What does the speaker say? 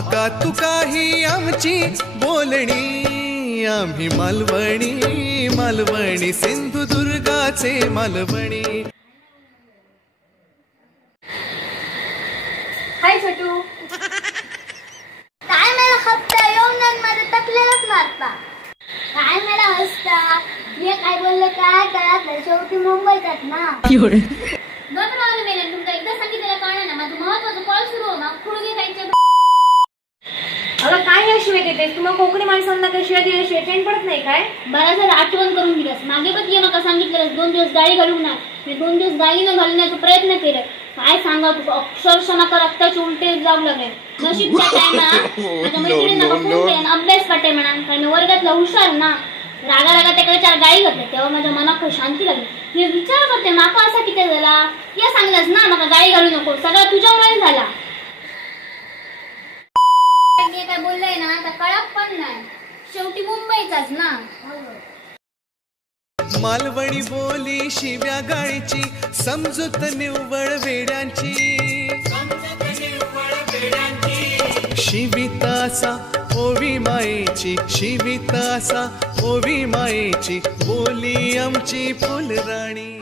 माका तुका ही आमची बोलणी, आम्ही मालवणी मालवणी सिंधुदुर्गाचे मालवणी. हाय छोटू. काय मला हप्ता येऊन माझं तकलेलाच मारता. काय मला हसता, हे काय बोललं काय कळत नाही, शेवटी मुंबईतात ना. दोन मारून मेले तुमका एकदा सांगितलेलं कळलं ना. माझं महत्वाचं कॉल सुरू हो मग खुडगे खायचे. अगं काय या शिवाय देतेस तुम्हाला? कोकणी माणसांना काही शिवाय दिल्याशिवाय चैन पडत नाही काय? बरा जर आठवण करून दिलंस. मागे पण ये मका सांगितलं 2 दिवस गाडी घालून नाही. मी 2 दिवस गाडी न घालण्याचा प्रयत्न केला. काय सांगा तू, अक्षरशः नका रक्ताचे उलटे जाऊ लागले. नशीबच्या टायमा माझ्या मैत्रिणींना फोन केला अभ्यास पाठे म्हणा, कारण वर्गातला हुशार ना. रागा रागा त्याकडे 4 गाडी घातल्या. तेव्हा माझ्या मनात शांती लागली. मी विचार करते माका असा किती झाला. या सांगलास ना माका गाडी घालू नको, सगळा तुझ्यामुळे झाला. काय बोललंय ना तर कळत पण नाही, शेवटी मुंबईचाच ना. मालवणी बोली शिव्या गाळीची, समजूत निव्वळ वेड्यांची. शिवितासा ओवी मायेची, शिवितासा ओवी मायेची, बोली आमची फुलराणी.